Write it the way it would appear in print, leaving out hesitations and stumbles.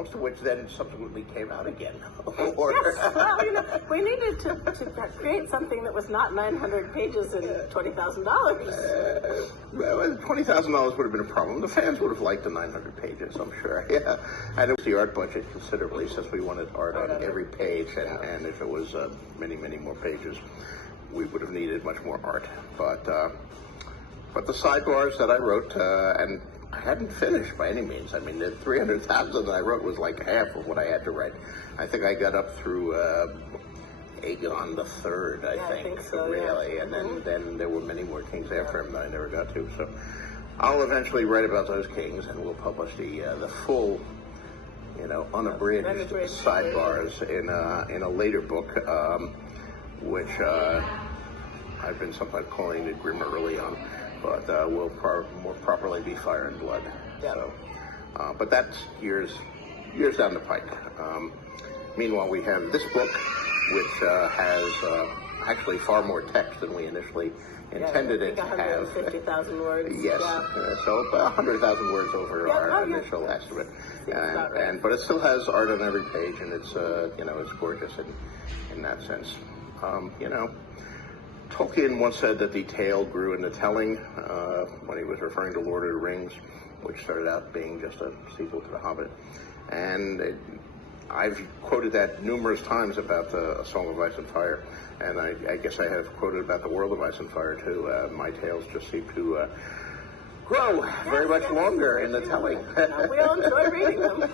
most of which then subsequently came out again. Yes, well, we needed to create something that was not 900 pages and $20,000. Well, $20,000 would have been a problem. The fans would have liked the 900 pages, I'm sure. Yeah, and it was the art budget considerably, since we wanted art on every page, and if it was many, many more pages, we would have needed much more art. But the sidebars that I wrote, and I hadn't finished by any means. I mean, the 300,000 that I wrote was like half of what I had to write. I think I got up through Aegon the Third, I think so, really. And then there were many more kings after him that I never got to. So I'll eventually write about those kings, and we'll publish the full, unabridged sidebars in a later book, which I've been sometimes calling it Grimmer on, but will more properly be Fire and Blood. Yeah. So, but that's years down the pike. Meanwhile, we have this book, which has actually far more text than we initially intended it to have. 150,000 words. Yes, so about 100,000 words over our initial estimate, but it still has art on every page, and it's it's gorgeous in that sense. Tolkien once said that the tale grew in the telling when he was referring to Lord of the Rings, which started out being just a sequel to The Hobbit. And I've quoted that numerous times about A Song of Ice and Fire, and I guess I have quoted about The World of Ice and Fire too. My tales just seem to grow very much longer in the telling. We all enjoy reading them.